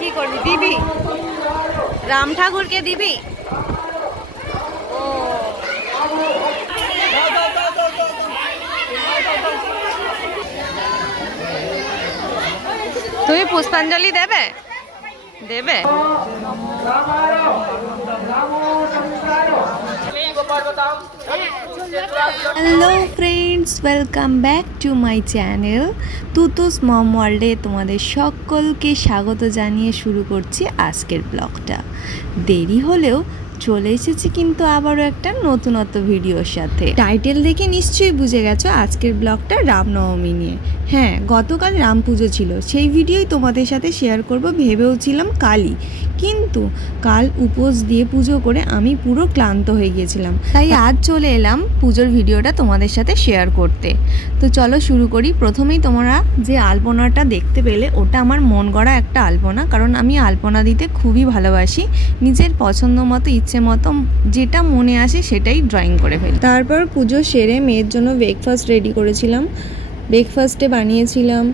কি করবি দিবি? রাম ঠাকুরকে দিবি? ও তুমি পুষ্পাঞ্জলি দেবে? দেবে? Hello friends, welcome back to my channel Tutu's mom ওয়ার্ল্ডে। তোমাদের সকলকে স্বাগত জানিয়ে শুরু করছি আজকের ব্লগটা। দেরি হলেও চলে এসেছি কিন্তু আবারও একটা নতুনত্ব ভিডিওর সাথে। টাইটেল দেখে নিশ্চয়ই বুঝে গেছো আজকের ব্লগটা রামনবমী নিয়ে। হ্যাঁ, গতকাল রাম পুজো ছিল, সেই ভিডিওই তোমাদের সাথে শেয়ার করব ভেবেওছিলাম কালই, কিন্তু কাল উপোস দিয়ে পুজো করে আমি পুরো ক্লান্ত হয়ে গিয়েছিলাম, তাই আজ চলে এলাম পুজোর ভিডিওটা তোমাদের সাথে শেয়ার করতে। তো চলো শুরু করি। প্রথমেই তোমরা যে আলপনাটা দেখতে পেলে ওটা আমার মন গড়া একটা আলপনা, কারণ আমি আলপনা দিতে খুবই ভালোবাসি। নিজের পছন্দ মতো ইচ্ছে মতো যেটা মনে আসে সেটাই ড্রয়িং করে ফেলি। তারপর পুজো সেরে মেয়ের জন্য ব্রেকফাস্ট রেডি করেছিলাম। ব্রেকফাস্টে বানিয়েছিলাম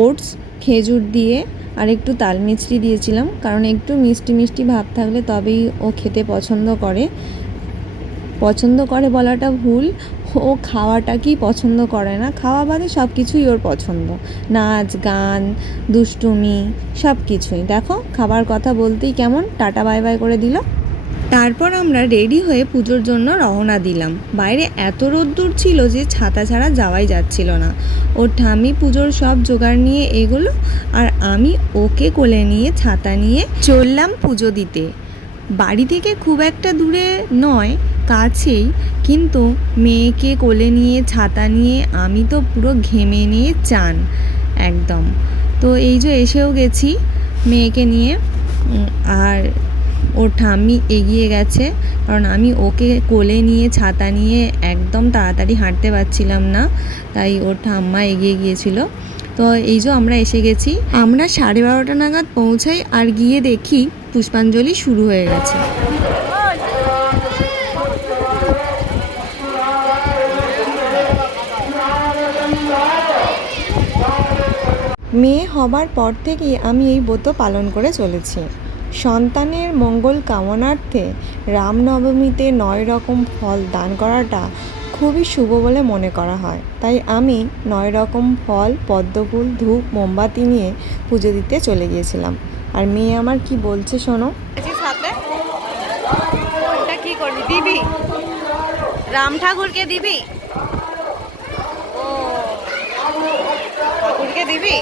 ওটস খেজুর দিয়ে, আর একটু তাল মিছরি দিয়েছিলাম, কারণ একটু মিষ্টি মিষ্টি ভাব থাকলে তবেই ও খেতে পছন্দ করে। পছন্দ করে বলাটা ভুল, ও খাওয়াটাকেই পছন্দ করে না, খাওয়া বাদে সব কিছুই ওর পছন্দ, নাচ গান দুষ্টুমি সব কিছুই। দেখো খাবার কথা বলতেই কেমন টাটা বাই বাই করে দিল। তারপর আমরা রেডি হয়ে পুজোর জন্য রওনা দিলাম। বাইরে এত রোদ্দুর ছিল যে ছাতা ছাড়া যাওয়াই যাচ্ছিল না। ওর ঠাম্মি পুজোর সব জোগাড় নিয়ে এগোলো, আর আমি ওকে কোলে নিয়ে ছাতা নিয়ে চললাম পুজো দিতে। বাড়ি থেকে খুব একটা দূরে নয়, কাছেই, কিন্তু মেয়েকে কোলে নিয়ে ছাতা নিয়ে আমি তো পুরো ঘেমে নিয়ে চান একদম। তো এই যে এসেও গেছি মেয়েকে নিয়ে, আর ওর ঠাম্মি এগিয়ে গেছে, কারণ আমি ওকে কোলে নিয়ে ছাতা নিয়ে একদম তাড়াতাড়ি হাঁটতে পারছিলাম না, তাই ওর ঠাম্মা এগিয়ে গিয়েছিল। তো এই যে আমরা এসে গেছি। আমরা 12:30 নাগাদ পৌঁছাই, আর গিয়ে দেখি পুষ্পাঞ্জলি শুরু হয়ে গেছে। মেয়ে হবার পর থেকেই আমি এই ব্রত পালন করে চলেছি। সন্তানের মঙ্গল কামনার্থে রামনবমীতে 9 রকম ফল দান করাটা খুবই শুভ বলে মনে করা হয়, তাই আমি 9 রকম ফল, পদ্মফুল, ধূপ, মোমবাতি নিয়ে পুজো দিতে চলে গিয়েছিলাম। আর মেয়ে আমার কি বলছে শোনো। কি করবি দিবি? রাম ঠাকুরকে দিবি? ও ঠাকুরকে দিবি?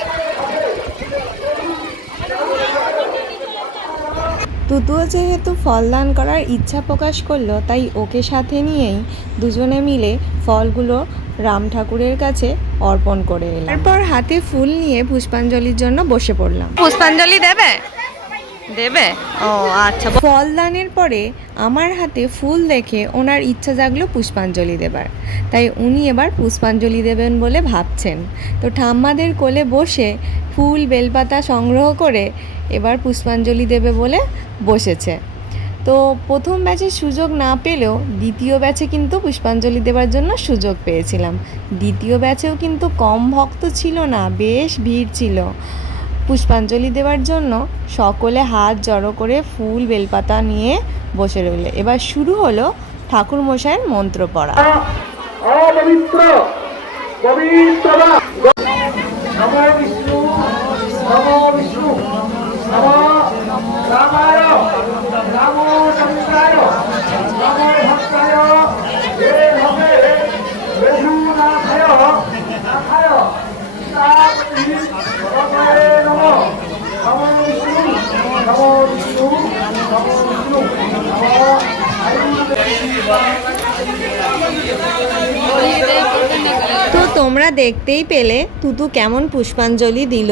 তুতুও যেহেতু ফলদান করার ইচ্ছা প্রকাশ করলো, তাই ওকে সাথে নিয়েই দুজনে মিলে ফলগুলো রাম ঠাকুরের কাছে অর্পণ করে এলাম। তারপর হাতে ফুল নিয়ে পুষ্পাঞ্জলির জন্য বসে পড়লাম। পুষ্পাঞ্জলি দেবে? দেবে? ও আচ্ছা। ফলদানের পরে আমার হাতে ফুল দেখে ওনার ইচ্ছা জাগলো পুষ্পাঞ্জলি দেবার, তাই উনি এবার পুষ্পাঞ্জলি দেবেন বলে ভাবছেন। তো ঠাম্মাদের কোলে বসে ফুল বেলপাতা সংগ্রহ করে এবার পুষ্পাঞ্জলি দেবে বলে বসেছে। তো প্রথম ব্যাচে সুযোগ না পেলেও দ্বিতীয় ব্যাচে কিন্তু পুষ্পাঞ্জলি দেওয়ার জন্য সুযোগ পেয়েছিলাম। দ্বিতীয় ব্যাচেও কিন্তু কম ভক্ত ছিল না, বেশ ভিড় ছিল। পুষ্পাঞ্জলি দেওয়ার জন্য সকলে হাত জড়ো করে ফুল বেলপাতা নিয়ে বসে রইল। এবার শুরু হলো ঠাকুর মশাইয়ের মন্ত্র পড়া। তো তোমরা দেখতেই পেলে তুতু কেমন পুষ্পাঞ্জলি দিল।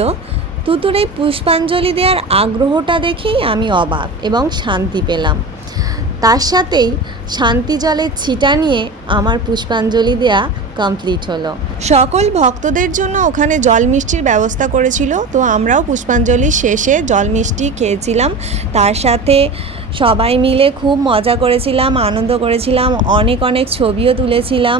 তুতুর এই পুষ্পাঞ্জলি দেওয়ার আগ্রহটা দেখেই আমি অবাক এবং শান্তি পেলাম। তার সাথেই শান্তি জলের ছিটা নিয়ে আমার পুষ্পাঞ্জলি দেয়া কমপ্লিট হলো। সকল ভক্তদের জন্য ওখানে জল মিষ্টির ব্যবস্থা করেছিল, তো আমরাও পুষ্পাঞ্জলি শেষে জল মিষ্টি খেয়েছিলাম। তার সাথে সবাই মিলে খুব মজা করেছিলাম, আনন্দ করেছিলাম, অনেক অনেক ছবিও তুলেছিলাম।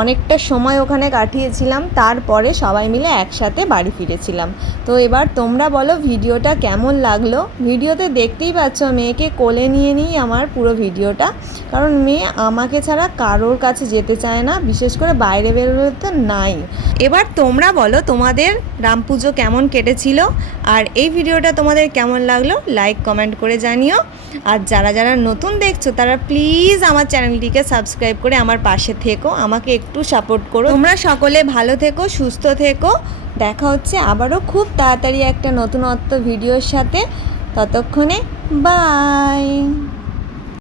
অনেকটা সময় ওখানে কাটিয়েছিলাম, তারপরে সবাই মিলে একসাথে বাড়ি ফিরেছিলাম। তো এবার তোমরা বলো ভিডিওটা কেমন লাগলো। ভিডিওতে দেখতেই পাচ্ছ মেয়েকে কোলে নিয়েই আমার পুরো ভিডিওটা, কারণ মেয়ে আমাকে ছাড়া কারোর কাছে যেতে চায় না, বিশেষ করে বাইরে বেরোতে নাই। এবার তোমরা বলো তোমাদের রাম পুজো কেমন কেটেছিল, আর এই ভিডিওটা তোমাদের কেমন লাগলো লাইক কমেন্ট করে জানিও। আর যারা যারা নতুন দেখছো তারা প্লিজ আমার চ্যানেলটিকে সাবস্ক্রাইব করে আমার পাশে থেকো, আমাকে একটু সাপোর্ট করো। তোমরা সকলে ভালো থেকো, সুস্থ থেকো। দেখা হচ্ছে আবারও খুব তাড়াতাড়ি একটা নতুনত্ব ভিডিওর সাথে। ততক্ষণে বাই।